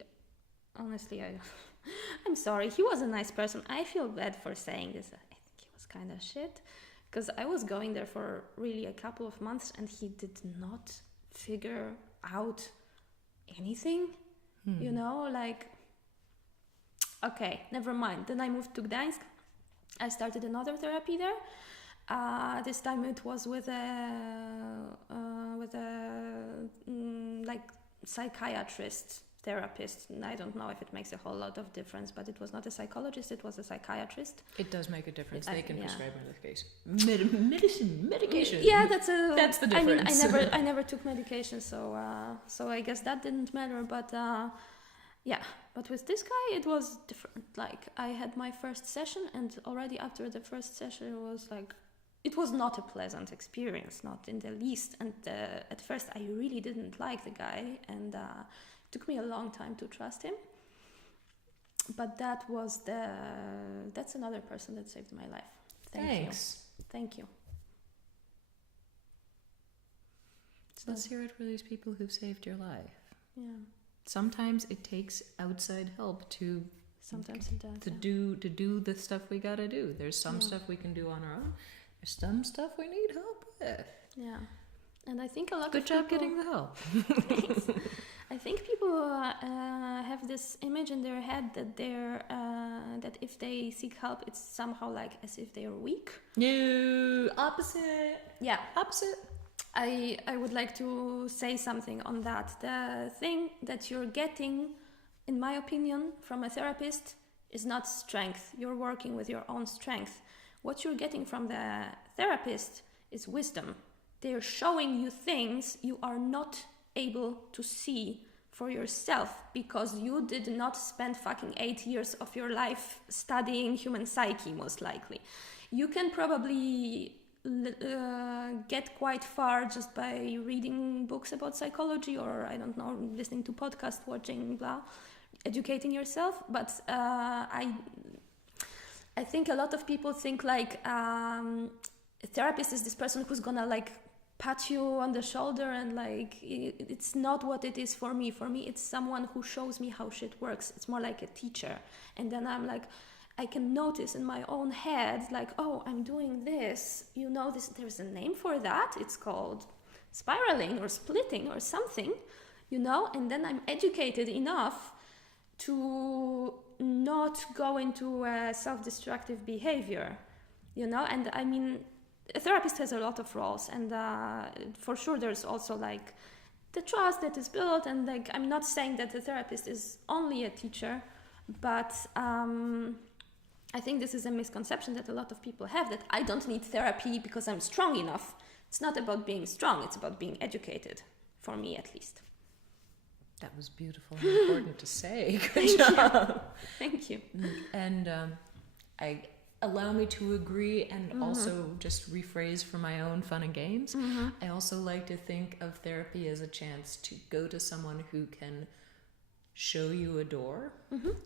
I'm sorry. He was a nice person. I feel bad for saying this. I think he was kind of shit because I was going there for really a couple of months and he did not figure out anything. You know, like, okay, never mind. Then I moved to Gdańsk. I started another therapy there. This time it was with a like psychiatrist therapist. I don't know if it makes a whole lot of difference, but it was not a psychologist, it was a psychiatrist. It does make a difference. They can prescribe medication. Yeah, that's the difference. I mean, I never took medication, so I guess that didn't matter. But yeah, but with this guy, it was different. Like, I had my first session, and already after the first session, it was not a pleasant experience, not in the least. And at first, I really didn't like the guy, and it took me a long time to trust him. But that's another person that saved my life. Thanks. Thank you. So let's hear it for these people who've saved your life. Yeah. Sometimes it takes outside help to Sometimes it does. to do the stuff we gotta do. There's some stuff we can do on our own. There's some stuff we need help with. Yeah, and I think a lot Good of job people, getting the help. Thanks. I think people have this image in their head that that if they seek help, it's somehow like as if they are weak. No, opposite. Yeah, Opposite. I would like to say something on that. The thing that you're getting, in my opinion, from a therapist is not strength. You're working with your own strength. What you're getting from the therapist is wisdom. They're showing you things you are not able to see for yourself because you did not spend fucking 8 years of your life studying human psyche, most likely. You can probably get quite far just by reading books about psychology or, I don't know, listening to podcasts, watching, blah, educating yourself. But I think a lot of people think like a therapist is this person who's gonna like pat you on the shoulder and like it's not what it is for me. For me, it's someone who shows me how shit works. It's more like a teacher. And then I'm like, I can notice in my own head, like, oh, I'm doing this. You know, there's a name for that. It's called spiraling or splitting or something, you know, and then I'm educated enough to not go into a self-destructive behavior, you know. And I mean, a therapist has a lot of roles, and for sure there's also like the trust that is built, and like I'm not saying that the therapist is only a teacher, but I think this is a misconception that a lot of people have, that I don't need therapy because I'm strong enough. It's not about being strong, it's about being educated, for me at least. That was beautiful and important to say. Good job. Thank you. And I allow me to agree and also just rephrase for my own fun and games. I also like to think of therapy as a chance to go to someone who can show you a door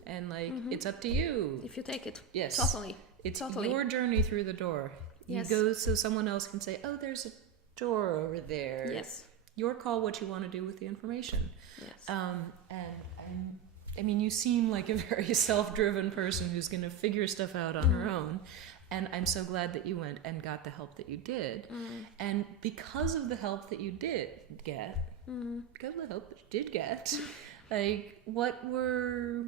and like it's up to you if you take it. Yes, Totally. it's Totally. your journey through the door. Yes. You go so someone else can say, oh, there's a door over there. Yes. Your call what you want to do with the information. Yes. And I mean, you seem like a very self-driven person who's going to figure stuff out on her own. And I'm so glad that you went and got the help that you did. And because of the help that you did get, because of the help that you did get, like, what were...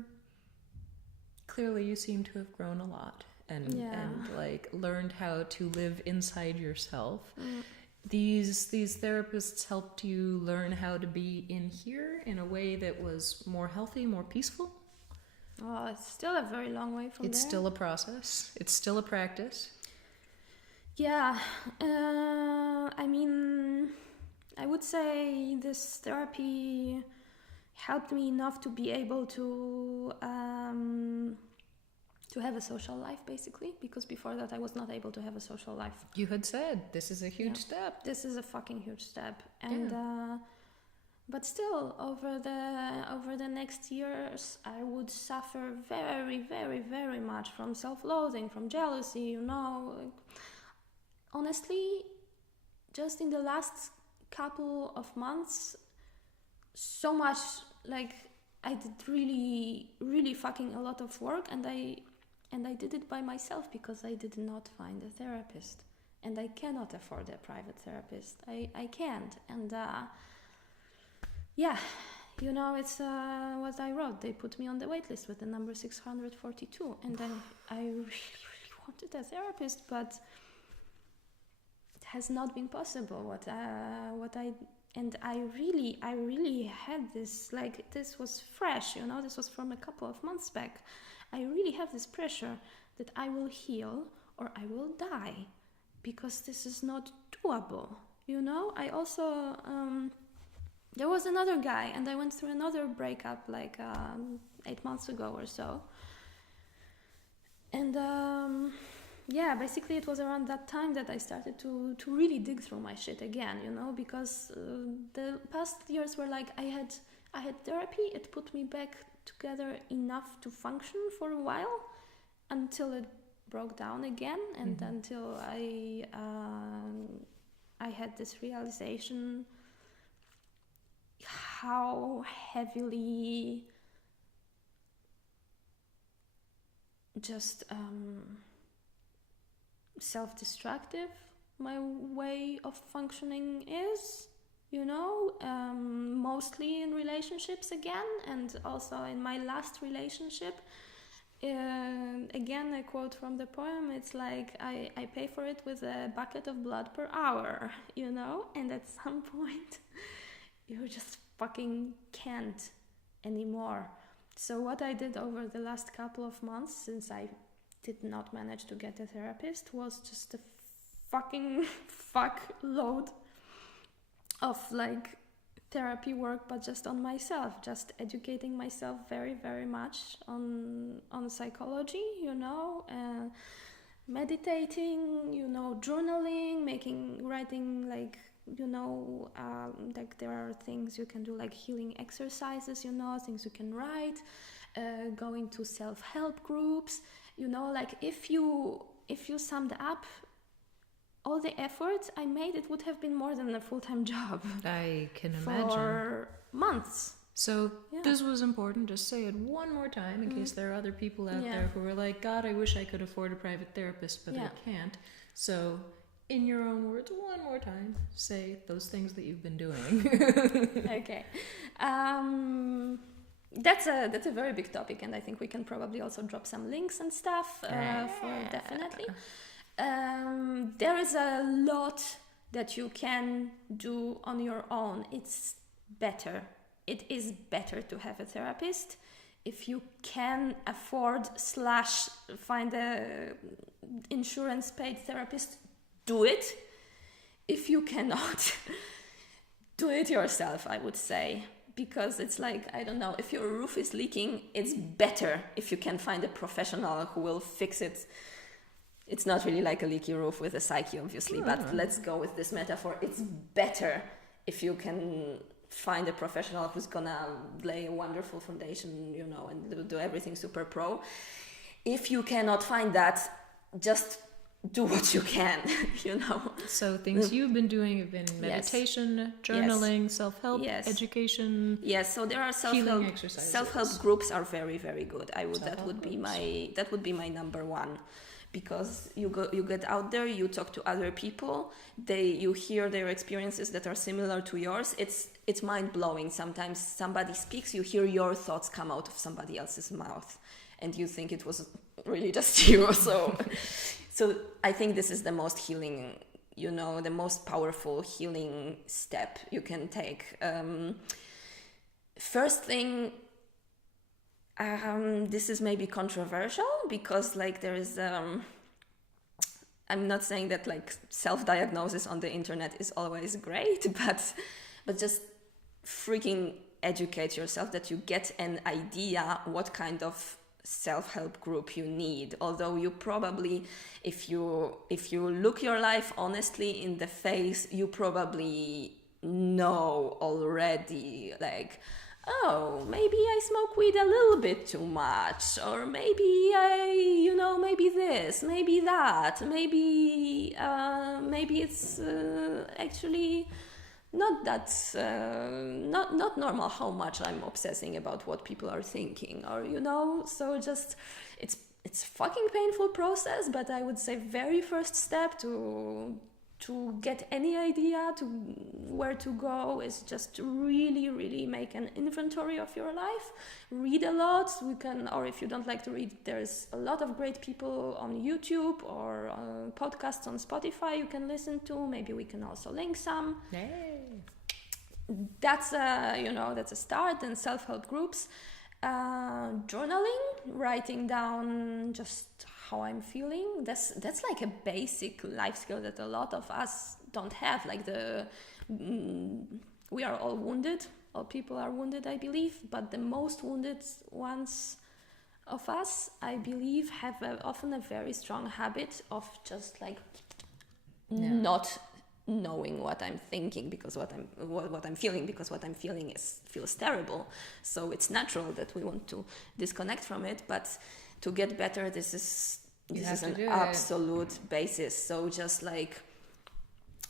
Clearly, you seem to have grown a lot and like, learned how to live inside yourself. These therapists helped you learn how to be in here in a way that was more healthy, more peaceful? Oh, it's still a very long way from It's there. still a process. It's still a practice. Yeah. I mean, I would say this therapy helped me enough to be able to have a social life, basically, because before that I was not able to have a social life. You had said this is a huge step. This is a fucking huge step, and but still, over the next years, I would suffer very, very, very much from self-loathing, from jealousy. You know, honestly, just in the last couple of months, so much, like, I did really, really fucking a lot of work, and I did it by myself because I did not find a therapist, and I cannot afford a private therapist. I can't, and yeah, you know, it's what I wrote. They put me on the wait list with the number 642, and then I really, really wanted a therapist, but it has not been possible. I really had this, like, this was fresh, you know, this was from a couple of months back. I really have this pressure that I will heal or I will die, because this is not doable, you know. I also, there was another guy, and I went through another breakup like 8 months ago or so. And yeah, basically it was around that time that I started to really dig through my shit again, you know, because the past years were like, I had therapy, it put me back together enough to function for a while until it broke down again, and until I had this realization how heavily just self-destructive my way of functioning is, you know, mostly in relationships again, and also in my last relationship. Again, a quote from the poem, it's like, I pay for it with a bucket of blood per hour, you know, and at some point you just fucking can't anymore. So what I did over the last couple of months, since I did not manage to get a therapist, was just a fucking load of, like, therapy work, but just on myself, just educating myself very, very much on psychology, you know, meditating, you know, journaling, writing, like, you know, like, there are things you can do, like healing exercises, you know, things you can write, going to self-help groups, you know, like, if you summed up all the efforts I made, it would have been more than a full-time job. I can imagine. For months. So this was important. Just say it one more time in case there are other people out there who are like, God, I wish I could afford a private therapist, but I can't. So in your own words, one more time, say those things that you've been doing. Okay. That's a very big topic, and I think we can probably also drop some links and stuff for definitely. There is a lot that you can do on your own. It's better. It is better to have a therapist. If you can afford / find a insurance paid therapist, do it. If you cannot, do it yourself, I would say. Because it's like, I don't know, if your roof is leaking, it's better if you can find a professional who will fix it It's not really like a leaky roof with a psyche, obviously, but let's go with this metaphor. It's better if you can find a professional who's gonna lay a wonderful foundation, you know, and do everything super pro. If you cannot find that, just do what you can, you know. So things you've been doing have been meditation, journaling, self-help, education. Yes, so there are healing exercises. Self-help groups are very, very good. That would be my number one, because you get out there, you talk to other people, you hear their experiences that are similar to yours. It's mind-blowing. Sometimes somebody speaks, you hear your thoughts come out of somebody else's mouth, and you think it was really just you. So I think this is the most healing, you know, the most powerful healing step you can take. First thing, this is maybe controversial, because like there is, I'm not saying that like self-diagnosis on the internet is always great, but just freaking educate yourself, that you get an idea what kind of self-help group you need. Although you probably, if you look your life honestly in the face, you probably know already, like, oh, maybe I smoke weed a little bit too much, or maybe maybe this, maybe that, maybe it's actually not that not normal how much I'm obsessing about what people are thinking, or you know. So just it's fucking painful process, but I would say very first step to get any idea to where to go is just to really, really make an inventory of your life. Read a lot. Or if you don't like to read, there's a lot of great people on YouTube or podcasts on Spotify you can listen to. Maybe we can also link some. Yay. That's a start. And self-help groups, journaling, writing down just how I'm feeling. That's like a basic life skill that a lot of us don't have. Like we are all wounded. All people are wounded, I believe. But the most wounded ones of us, I believe, have often a very strong habit of just like not knowing what I'm thinking, because what I'm feeling, because what I'm feeling feels terrible. So it's natural that we want to disconnect from it, but to get better, this is an absolute basis. So just like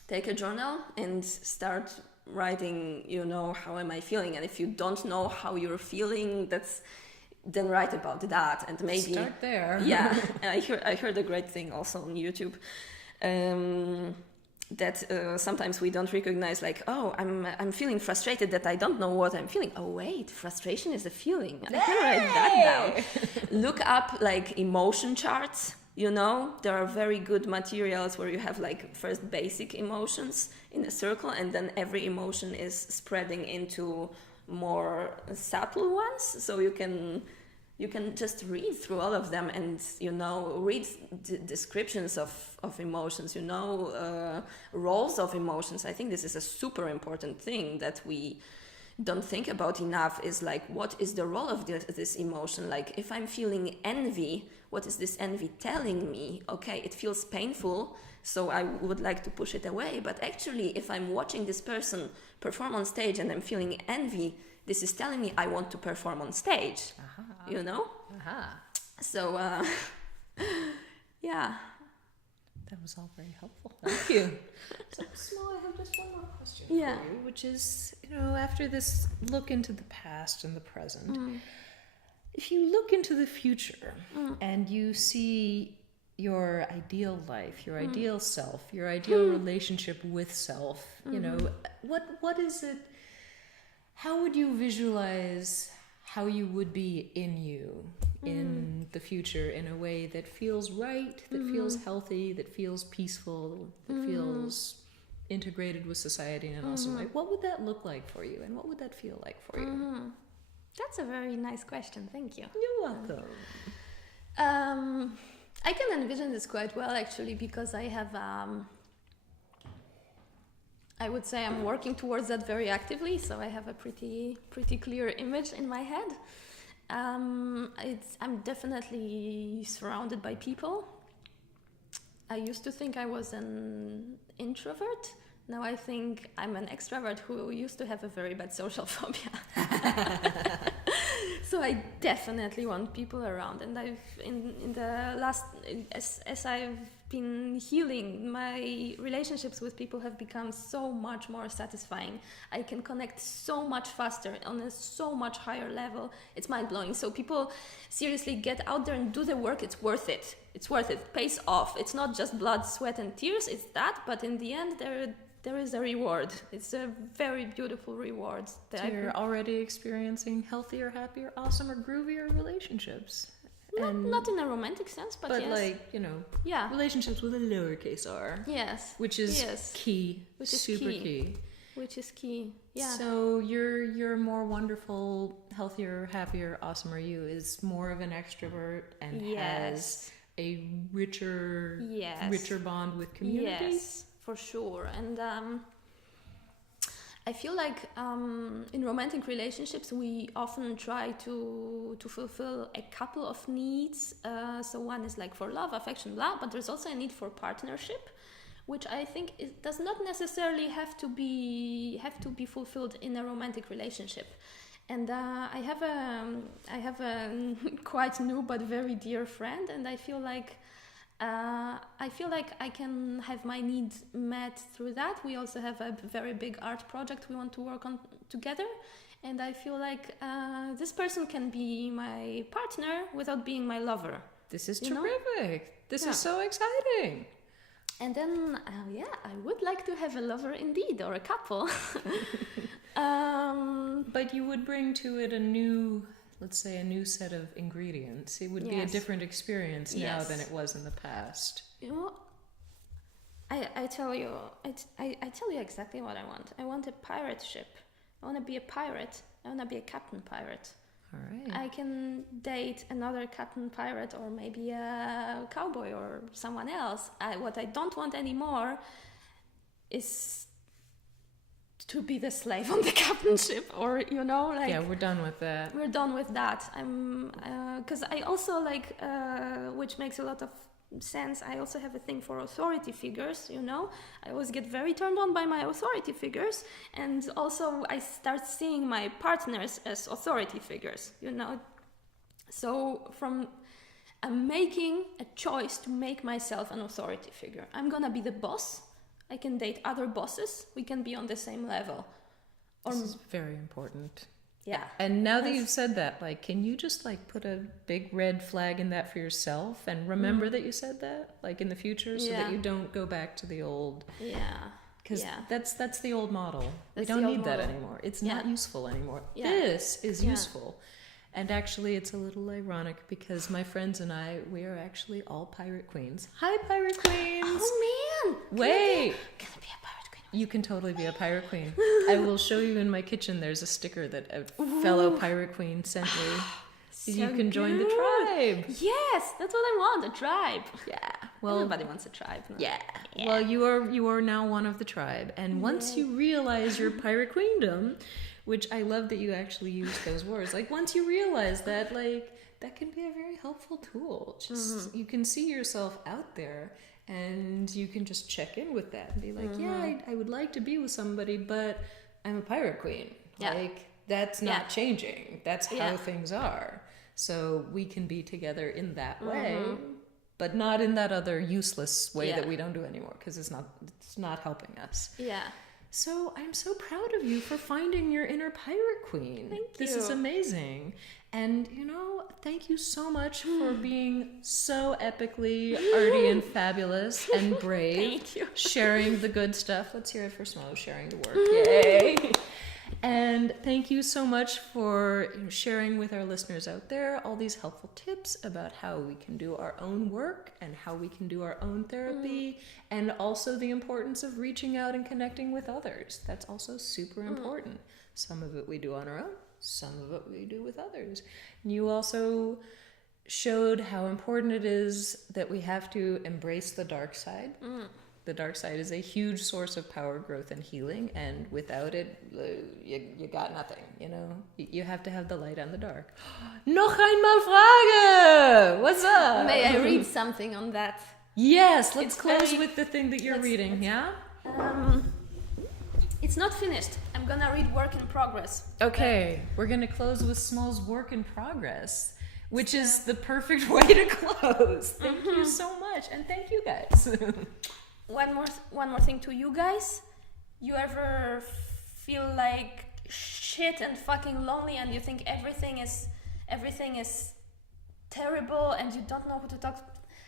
take a journal and start writing, you know, how am I feeling? And if you don't know how you're feeling, then write about that, and maybe start there. Yeah. I heard a great thing also on YouTube, that sometimes we don't recognize, like, oh, I'm feeling frustrated, that I don't know what I'm feeling. Oh wait, frustration is a feeling. I can write that down. Look up like emotion charts. You know, there are very good materials where you have like first basic emotions in a circle, and then every emotion is spreading into more subtle ones. So you can just read through all of them, and you know, read descriptions of emotions, you know, roles of emotions. I think this is a super important thing that we don't think about enough, is like, what is the role of this emotion? Like, if I'm feeling envy, what is this envy telling me? Okay, it feels painful, so I would like to push it away. But actually, if I'm watching this person perform on stage and I'm feeling envy, this is telling me I want to perform on stage. You know? So, yeah. That was all very helpful. Thank you. So, Small, I have just one more question for you, which is, you know, after this look into the past and the present, if you look into the future and you see your ideal life, your ideal self, your ideal relationship with self, you know, what is it? How would you visualize how you would be in the future, in a way that feels right, that feels healthy, that feels peaceful, that feels integrated with society in an awesome way? What would that look like for you, and what would that feel like for you? That's a very nice question. Thank you. You're welcome. I can envision this quite well, actually, because I have... I would say I'm working towards that very actively, so I have a pretty clear image in my head. I'm definitely surrounded by people. I used to think I was an introvert. Now I think I'm an extrovert who used to have a very bad social phobia. So I definitely want people around, and I've in the last as I've been healing, my relationships with people have become so much more satisfying. I can connect so much faster on a so much higher level. It's mind-blowing. So people seriously get out there and do the work. It's worth it. It's worth it. It pays off. It's not just blood, sweat and tears. It's that, but in the end there is a reward. It's a very beautiful reward. So you're already experiencing healthier, happier, awesomer, groovier relationships. Not in a romantic sense, but yes. Like, you know, yeah, relationships with a lowercase r. Yes. Which is key. Which is super key. Which is key. Yeah. So your more wonderful, healthier, happier, awesomer you is more of an extrovert and has a richer bond with community. Yes, for sure. And I feel like in romantic relationships we often try to fulfill a couple of needs. So one is like for love, affection, blah, but there's also a need for partnership, which I think it does not necessarily have to be fulfilled in a romantic relationship. And I have a quite new but very dear friend, and I feel like I can have my needs met through that. We also have a very big art project we want to work on together, and I feel like this person can be my partner without being my lover. This is terrific. This is so exciting. And then, I would like to have a lover indeed, or a couple. But you would bring to it a new set of ingredients. It would be a different experience now than it was in the past. You know, I tell you exactly what I want. I want a pirate ship. I want to be a pirate. I want to be a captain pirate. All right. I can date another captain pirate, or maybe a cowboy or someone else. What I don't want anymore is to be the slave on the captain ship, or we're done with that. We're done with that. I'm because I also like, which makes a lot of sense. I also have a thing for authority figures. I always get very turned on by my authority figures, and also I start seeing my partners as authority figures. So I'm making a choice to make myself an authority figure. I'm gonna be the boss. I can date other bosses. We can be on the same level. This is very important. Yeah. And now that you've said that, can you just put a big red flag in that for yourself and remember that you said that, in the future, so that you don't go back to the old. Yeah. Because that's the old model. We don't need that anymore. It's not useful anymore. Yeah. This is useful. And actually, it's a little ironic because my friends and we are actually all pirate queens. Hi, pirate queens! Oh, man! Wait! Can I be a pirate queen? You can totally be a pirate queen. I will show you in my kitchen. There's a sticker that a fellow pirate queen sent me. So you can join the tribe. Yes, that's what I want, a tribe. Yeah. Well, everybody wants a tribe. No? Yeah. Well, you are now one of the tribe. And once you realize your pirate queendom, which I love that you actually use those words. Once you realize that, that can be a very helpful tool. Just you can see yourself out there, and you can just check in with that and be like, I would like to be with somebody, but I'm a pirate queen. Yeah. That's not changing. That's how things are. So we can be together in that way, but not in that other useless way that we don't do anymore, because it's not helping us. Yeah. So I'm so proud of you for finding your inner pirate queen. Thank you. This is amazing. And, thank you so much for being so epically arty and fabulous and brave. Thank you. Sharing the good stuff. Let's hear it for Smo, sharing the work. Yay! And thank you so much for sharing with our listeners out there all these helpful tips about how we can do our own work and how we can do our own therapy, and also the importance of reaching out and connecting with others. That's also super important. Some of it we do on our own, some of it we do with others. And you also showed how important it is that we have to embrace the dark side. The dark side is a huge source of power, growth, and healing, and without it, you got nothing, You have to have the light and the dark. Noch einmal Frage! What's up? May I read something on that? Yes, let's It's close very- with the thing that you're reading, yeah? It's not finished. I'm gonna read work in progress. Okay, we're gonna close with Small's work in progress, which is the perfect way to close. Thank you so much, and thank you guys. One more thing to you guys. You ever feel like shit and fucking lonely, and you think everything is terrible, and you don't know who to talk to?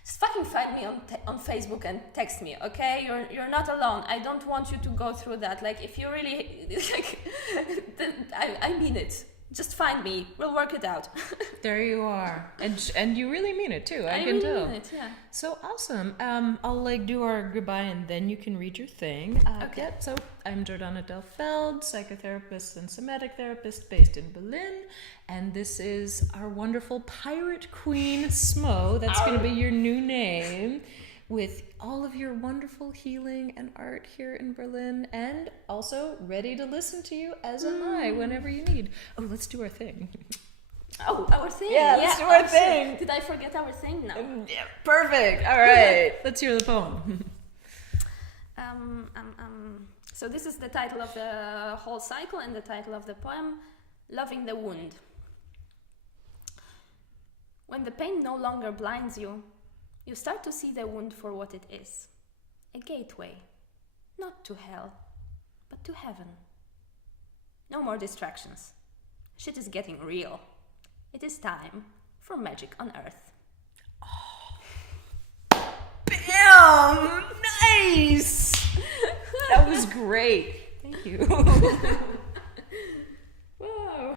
Just fucking find me on Facebook and text me, okay? You're not alone. I don't want you to go through that. Like, if you really like, I mean it. Just find me. We'll work it out. There you are, and you really mean it too. I can really tell. mean it, yeah. So awesome. I'll do our goodbye, and then you can read your thing. Okay. Yeah, so I'm Jordana del Feld, psychotherapist and somatic therapist based in Berlin, and this is our wonderful pirate queen Smo. That's going to be your new name, with all of your wonderful healing and art here in Berlin, and also ready to listen to you, as am I, whenever you need. Oh, let's do our thing. Oh, our thing. Yeah, let's do our shit. thing. Did I forget our thing now? Yeah, perfect. All right, let's hear the poem. So this is the title of the whole cycle and the title of the poem, Loving the Wound. When the pain no longer blinds you, you start to see the wound for what it is. A gateway, not to hell, but to heaven. No more distractions. Shit is getting real. It is time for magic on Earth. Bam! Nice! That was great. Thank you.